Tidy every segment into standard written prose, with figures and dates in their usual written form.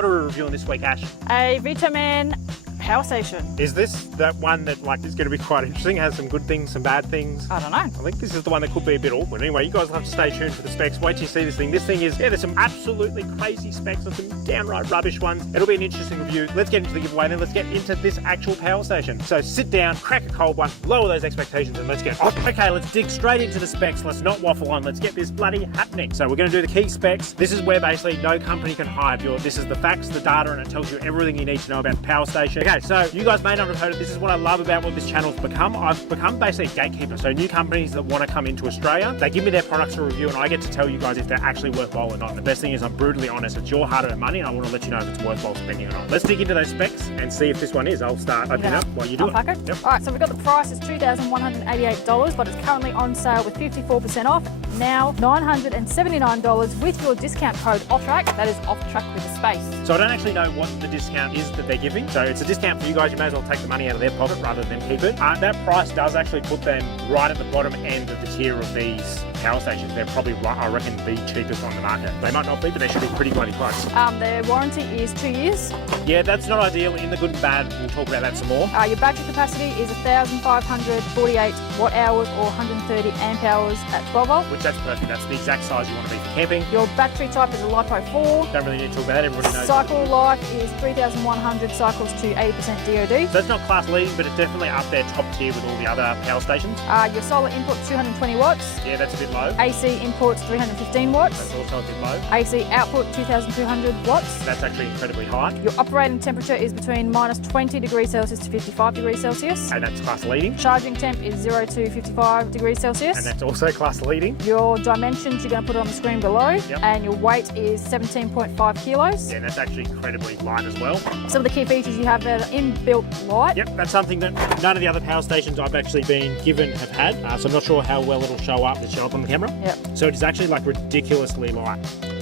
What are we reviewing this week, Ash? A Vtoman power station. Is this that one that is going to be quite interesting? It has some good things, some bad things. I don't know. I think this is the one that could be a bit awkward. Anyway, you guys will have to stay tuned for the specs. Wait till you see this thing. This thing is, there's some absolutely crazy specs and some downright rubbish ones. It'll be an interesting review. Let's get into the giveaway, then let's get into this actual power station. So sit down, crack a cold one, lower those expectations, and let's get off. Okay, let's dig straight into the specs. Let's not waffle on. Let's get this bloody happening. So we're going to do the key specs. This is where basically no company can hide your. This is the facts, the data, and it tells you everything you need to know about the power station. Okay, so you guys may not have heard it. This is what I love about what this channel's become. I've become basically a gatekeeper. So new companies that want to come into Australia, they give me their products to review, and I get to tell you guys if they're actually worthwhile or not. And the best thing is I'm brutally honest. It's your hard-earned money, and I want to let you know if it's worthwhile spending or not. Let's dig into those specs and see if this one is. I'll start opening up while you do it. Yep. All right, so we've got the price is $2,188, but it's currently on sale with 54% off. Now $979 with your discount code OFFTRACK. That is off track with a space. So I don't actually know what the discount is that they're giving. So it's a discount for you guys. You may as well take the money out of their pocket rather than keep it. That price does actually put them right at the bottom end of the tier of these power stations. They're probably, I reckon, the cheapest on the market. They might not be, but they should be pretty bloody close. Their warranty is 2 years. Yeah, that's not ideal. In the good and bad, we'll talk about that some more. Your battery capacity is 1,548 watt hours or 130 amp hours at 12 volt. Which that's perfect. That's the exact size you want to be for camping. Your battery type is a LiPo4. Don't really need to talk about that. Everybody knows. Cycle life is 3,100 cycles to 80% DOD. So it's not class leading, but it's definitely up there top tier with all the other power stations. Your solar input 220 watts. Yeah, that's a bit low. AC inputs 315 watts. That's also a bit low. AC output 2,200 watts. That's actually incredibly high. Your operating temperature is between minus 20 degrees Celsius to 55 degrees Celsius. And that's class leading. Charging temp is 0 to 55 degrees Celsius. And that's also class leading. Your dimensions, you're going to put it on the screen below. Yep. And your weight is 17.5 kilos. Yeah, and that's actually incredibly light as well. Some of the key features you have that are inbuilt light. Yep, that's something that none of the other power stations I've actually been given have had. So I'm not sure how well it'll show up. Does it show up on the camera? Yep. So it's actually like ridiculously light.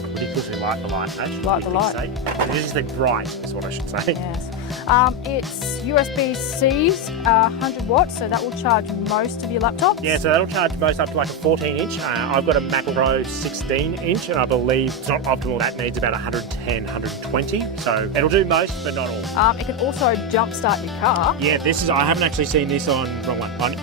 Ridiculously light, the light, Ash. Light the light. It is the bright, is what I should say. Yes. It's USB-C's 100 watts, so that will charge most of your laptops. Yeah, so that'll charge most up to like a 14-inch. I've got a Mac Pro 16-inch, and I believe it's not optimal. That needs about 110, 120. So it'll do most, but not all. It can also jumpstart your car. Yeah, I haven't actually seen this on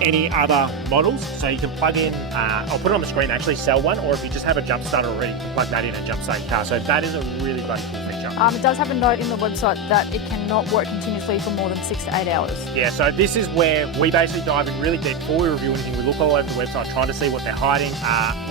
any other models. So you can plug in, I'll put it on the screen, actually sell one, or if you just have a jump starter already, you can plug that in and jumpstart your car. So that is a really bloody cool feature. It does have a note in the website that it cannot work continuously for more than 6 to 8 hours. Yeah, so this is where we basically dive in really deep before we review anything. We look all over the website trying to see what they're hiding.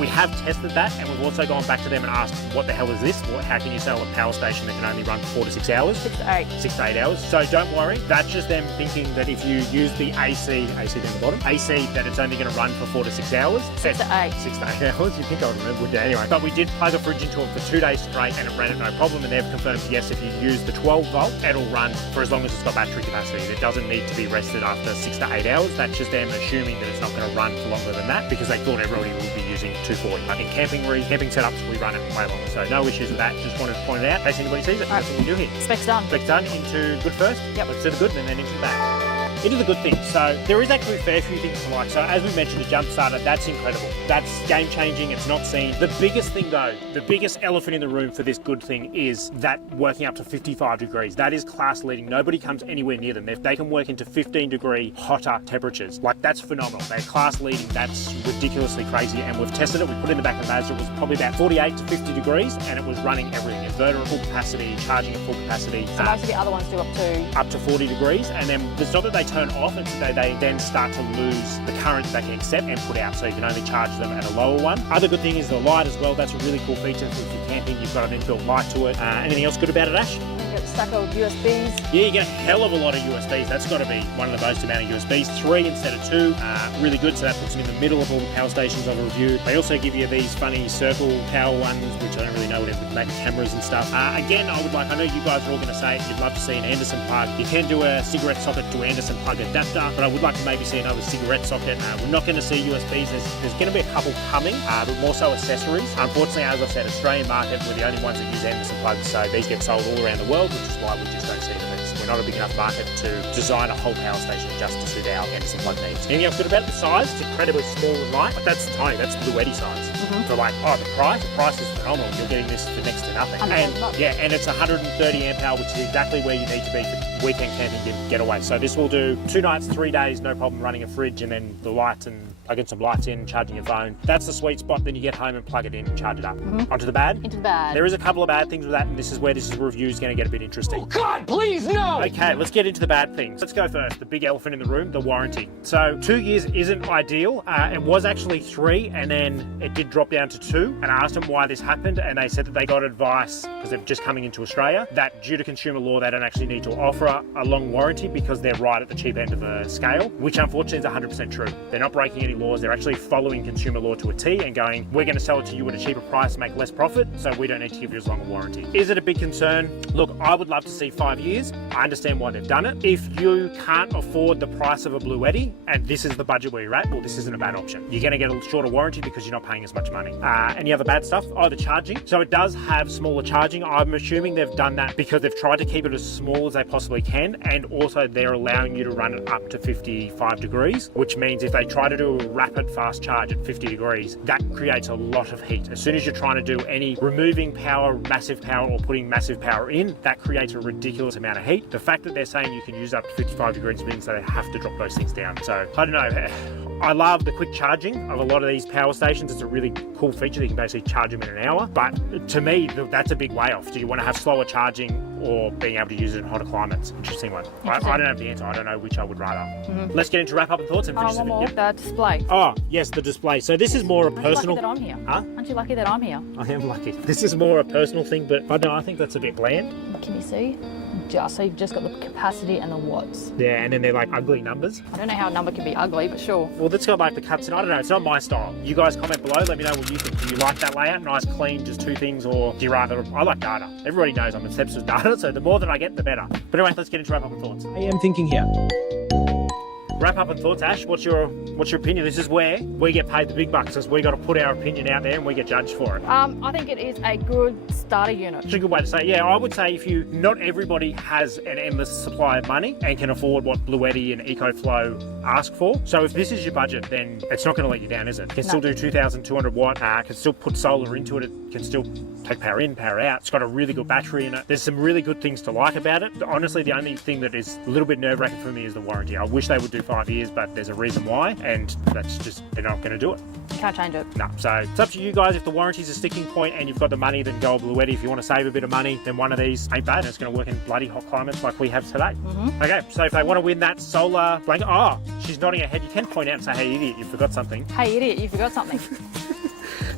We have tested that, and we've also gone back to them and asked, what the hell is this? How can you sell a power station that can only run for 4 to 6 hours? 6 to 8. 6 to 8 hours. So don't worry, that's just them thinking that if you use the AC down the bottom, AC, that it's only going to run for 4 to 6 hours. 6 to 8. 6 to 8 hours. You think I would remember, would you? Anyway, but we did plug a fridge into it for 2 days straight, and it ran it no problem, and they've confirmed, yes, if you use the 12 volt, it'll run for as long as it's got battery capacity. It doesn't need to be rested after 6 to 8 hours. That's just them assuming that it's not going to run for longer than that, because they thought everybody would be using 240. But in camping setups, we run it way longer. So no issues with that. Just wanted to point it out in case anybody sees it. That's what we do here. Specs done. Specs done. Into good first. Yep. Let's do the good and then into the bad. Into the good things. So there is actually a fair few things to like. So as we mentioned, the jump starter, that's incredible. That's game changing. It's not seen. The biggest thing though, the biggest elephant in the room for this good thing is that working up to 55 degrees. That is class leading. Nobody comes anywhere near them. They can work into 15-degree hotter temperatures. Like, that's phenomenal. They're class leading. That's ridiculously crazy. And we've tested it. We put it in the back of the Mazda. It was probably about 48 to 50 degrees, and it was running everything. Inverter at full capacity, charging at full capacity. So most of the other ones do up to 40 degrees. And then it's not that they turn off, it's that they then start to lose the current they can accept and put out, so you can only charge them at a lower one. Other good thing is the light as well. That's a really cool feature. If you're camping, you've got an inbuilt light to it. Anything else good about it, Ash? You get a stack of USBs. Yeah, you get a hell of a lot of USBs. That's got to be one of the most amount of USBs. 3 instead of 2. Really good, so that puts them in the middle of all the power stations I've reviewed. They also give you these funny circle power ones, which I don't really know what it would make cameras and stuff. Again, I know you guys are all going to say you'd love to see an Anderson plug. You can do a cigarette socket to Anderson plug adapter, but I would like to maybe see another cigarette socket. We're not going to see USBs. There's going to be a couple coming, but more so accessories. Unfortunately, as I said, Australian market, we're the only ones that use Anderson plugs, so these get sold all around the world, which which is why we just don't see them. We're not a big enough market to design a whole power station just to suit our Anderson plug needs. Anything else good about the size? It's incredibly small and light. Like, that's tiny, that's Bluetti size. So like, the price is phenomenal. You're getting this for next to nothing. And it's 130 amp hour, which is exactly where you need to be for weekend camping getaway. So this will do 2 nights, 3 days, no problem running a fridge and then the lights and plugging some lights in, charging your phone. That's the sweet spot. Then you get home and plug it in and charge it up. Onto the bad. Into the bad. There is a couple of bad things with that, and this is where this review is going to get a bit interesting. Oh God, please no! Okay, let's get into the bad things. Let's go first. The big elephant in the room, the warranty. So 2 years isn't ideal. It was actually 3, and then it did drop down to 2. And I asked them why this happened, and they said that they got advice because they're just coming into Australia that due to consumer law, they don't actually need to offer a long warranty because they're right at the cheap end of the scale, which unfortunately is 100% true. They're not breaking any laws. They're actually following consumer law to a T and going, we're going to sell it to you at a cheaper price, make less profit, so we don't need to give you as long a warranty. Is it a big concern? Look, I would love to see 5 years. I understand why they've done it. If you can't afford the price of a Bluetti, and this is the budget where you're at, well, this isn't a bad option. You're going to get a shorter warranty because you're not paying as much money. Any other bad stuff? Oh, the charging. So it does have smaller charging. I'm assuming they've done that because they've tried to keep it as small as they possibly can, and also they're allowing you to run it up to 55 degrees, which means if they try to do a rapid fast charge at 50 degrees, that creates a lot of heat. As soon as you're trying to do any removing power, massive power, or putting massive power in, that creates a ridiculous amount of heat. The fact that they're saying you can use up to 55 degrees means that they have to drop those things down. So I don't know. I love the quick charging of a lot of these power stations. It's a really cool feature that you can basically charge them in an hour. But to me, that's a big way off. Do you want to have slower charging or being able to use it in hotter climates? Interesting one. I don't have the answer. I don't know which I would rather. Let's get into wrap up and thoughts and finish one more. The display. Oh, yes, the display. So this is more a personal... Aren't you lucky that I'm here? Huh? Aren't you lucky that I'm here? I am lucky. This is more a personal thing, but I don't know, I think that's a bit bland. Can you see? So you've just got the capacity and the watts. Yeah, and then they're like ugly numbers. I don't know how a number can be ugly, but sure. Well, that's got like the cuts in. I don't know, it's not my style. You guys comment below, let me know what you think. Do you like that layout? Nice, clean, just 2 things, or do you rather... I like data. Everybody knows I'm obsessed with data, so the more that I get, the better. But anyway, let's get into wrap up and thoughts. I am thinking here. Wrap up and thoughts, Ash. What's your opinion? This is where we get paid the big bucks, because we got to put our opinion out there and we get judged for it. I think it is a good starter unit. It's a good way to say it. Yeah, I would say not everybody has an endless supply of money and can afford what Bluetti and EcoFlow ask for. So if this is your budget, then it's not going to let you down, is it? It can still do 2,200 watt, can still put solar into it, it can still take power in, power out. It's got a really good battery in it. There's some really good things to like about it. Honestly, the only thing that is a little bit nerve-wracking for me is the warranty. I wish they would do 5 years, but there's a reason why, and that's just, they're not going to do it. Can't change it. No, so it's up to you guys. If the warranty's a sticking point and you've got the money, then go Bluetti. If you want to save a bit of money, then one of these ain't bad, and it's going to work in bloody hot climates like we have today. Okay, so if they want to win that solar blanket, oh, she's nodding her head. You can point out and say, hey idiot, you forgot something. Hey idiot, you forgot something.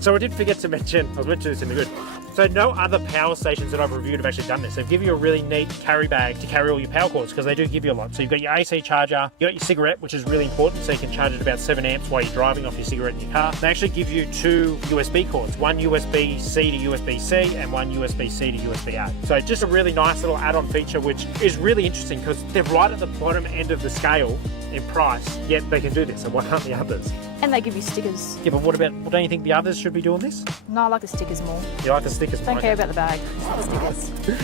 So I did forget to mention, I was meant to do this in the good. So no other power stations that I've reviewed have actually done this. They give you a really neat carry bag to carry all your power cords, because they do give you a lot. So you've got your AC charger, you got your cigarette, which is really important, so you can charge it about 7 amps while you're driving off your cigarette in your car. They actually give you 2 USB cords, one USB-C to USB-C and one USB-C to USB-A. So just a really nice little add-on feature, which is really interesting because they're right at the bottom end of the scale in price, yet they can do this. So why can't the others? And they give you stickers. Yeah, but what about, don't you think the others should be doing this? No, I like the stickers more. You like the stickers more? Don't care about the bag. Just like the stickers.